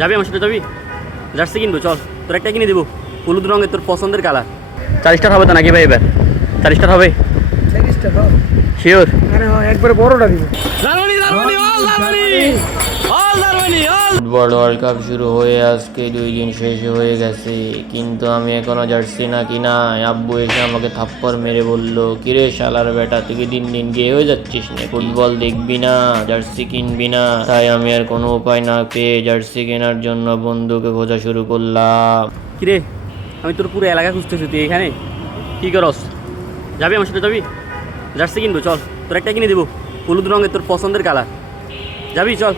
যাবি আমার সাথে যাবি? জার্সি কিনবো, চল তোর একটা কিনে দেবো হলুদ রঙের, তোর পছন্দের কালার। 4 স্টার হবে তো নাকি ভাই এবার? 4 স্টার হবে? 4 স্টার হবে শিওর? আরে হ্যাঁ, একবারে বড়টা দিব। ফুটবল ওয়ার্ল্ড কাপ শুরু হয়ে আজকে 2 দিন শেষ হয়ে গেছে, কিন্তু আমি এখনো জার্সি না কিনাই। আব্বু এসে আমাকে থাপ্পড় মেরে বলল, কিরে শালার বেটা, তুই কি দিন দিন গিয়ে হয়ে যাচ্ছিস না? ফুটবল দেখবি না, জার্সি কিনবি না? তাই আমি আর কোনো উপায় না পেয়ে জার্সি কেনার জন্য বন্ধুকে খোঁজা শুরু করলাম। কিরে, আমি তোর পুরো এলাকা খুঁজতেছি, তুই এখানে কি করস? যাবি আমার সাথে যাবি? জার্সি কিনবো, চল তোর একটা কিনে দেবো হলুদ রঙের, তোর পছন্দের কালার। যাবি চল।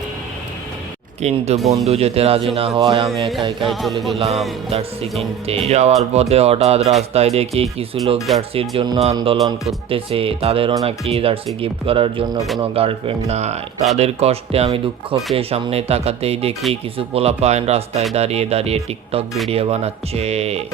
কিন্তু বন্ধু যেতে রাজি না হওয়ায় আমি একা একাই চলে গেলাম জার্সি কিনতে। যাওয়ার পথে হঠাৎ রাস্তায় দেখি কিছু লোক জার্সির জন্য আন্দোলন করতেছে। তাদেরও নাকি জার্সি গিফট করার জন্য কোনো গার্লফ্রেন্ড নাই। তাদের কষ্টে আমি দুঃখ পেয়ে সামনে তাকাতেই দেখি কিছু পোলাপাইন রাস্তায় দাঁড়িয়ে দাঁড়িয়ে টিকটক ভিডিও বানাচ্ছে।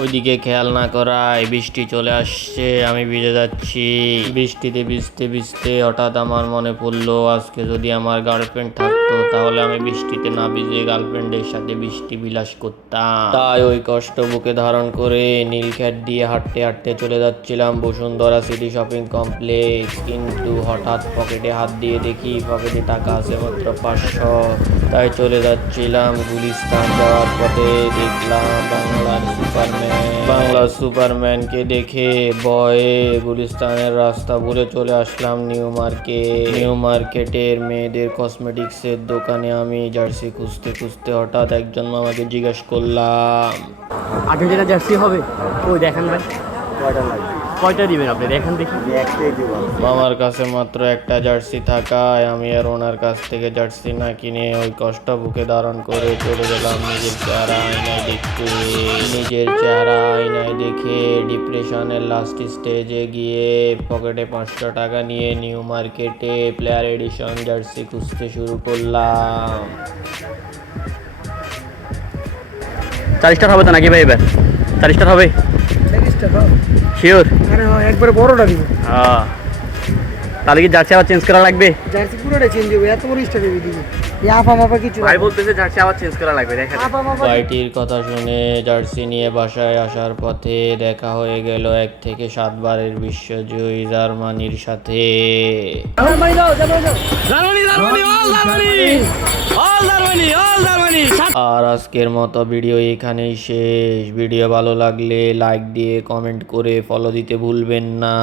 ওইদিকে খেয়াল না করায় বৃষ্টি চলে আসছে, আমি ভিজে যাচ্ছি। বৃষ্টিতে ভিজতে ভিজতে হঠাৎ আমার মনে পড়লো, আজকে যদি আমার গার্লফ্রেন্ড থাকতো তাহলে আমি বৃষ্টিতে না ভিজে গার্লফ্রেন্ডের সাথে বৃষ্টি বিলাস করতাম। তাই ওই কষ্ট বুকে ধারণ করে নীলক্ষেত দিয়ে হাঁটতে হাঁটতে চলে যাচ্ছিলাম বসুন্ধরা সিটি শপিং কমপ্লেক্স। কিন্তু হঠাৎ পকেটে হাত দিয়ে দেখি পকেটে টাকা আছে মাত্র 500। তাই চলে যাচ্ছিলাম গুলিস্তান। যাওয়ার পথে দেখলাম বাংলার সুপারম্যানকে দেখে ভয়ে গুলিস্তানের রাস্তা ভুলে চলে আসলাম নিউ মার্কেটের মেয়েদের কসমেটিক্সের দোকানে। আমি জার্সি খুঁজতে খুঁজতে হঠাৎ একজন মামাকে জিজ্ঞেস করলাম, আর্জেন্টিনা জার্সি হবে? ওই দেখেন ভাই, কয়টা দিবেন আপনি? দেখেন দেখি। মামার কাছে মাত্র একটা জার্সি থাকায় আমি আর ওনার কাছ থেকে জার্সি না কিনে ওই কষ্ট বুকে ধারণ করে চলে গেলাম নিজের চেহারা আয়নায় দেখে ডিপ্রেশনের লাস্ট স্টেজে গিয়ে পকেটে 500 টাকা নিয়ে নিউ মার্কেটে প্লেয়ার এডিশন জার্সি খুঁজতে শুরু করলাম। 4 স্টার হবে তো নাকি ভাই এবার? 4 স্টার হবে? 4 স্টার হবে শিওর? আরে হ্যাঁ, একবারে বড়টা দিব। হ্যাঁ, তাহলে কি জার্সি আবার চেঞ্জ করা লাগবে? জার্সি পুরোটা চেঞ্জ হবে, এত বড় স্টার দিব দিব। এই আপা মাপা কিছু ভাই বলতেছে জার্সি আবার চেঞ্জ করা লাগবে, দেখেন। আপা মাপা ভাইটির কথা শুনে জার্সি নিয়ে বাসায় আসার পথে দেখা হয়ে গেল 1 থেকে 7 বারের বিশ্বজয়ী জার্মানির সাথে। জার্মানি দাও, জার্মানি দাও। আর আজকের মতো ভিডিও এখানেই শেষ। ভিডিও ভালো লাগলে লাইক দিয়ে কমেন্ট করে ফলো দিতে ভুলবেন না।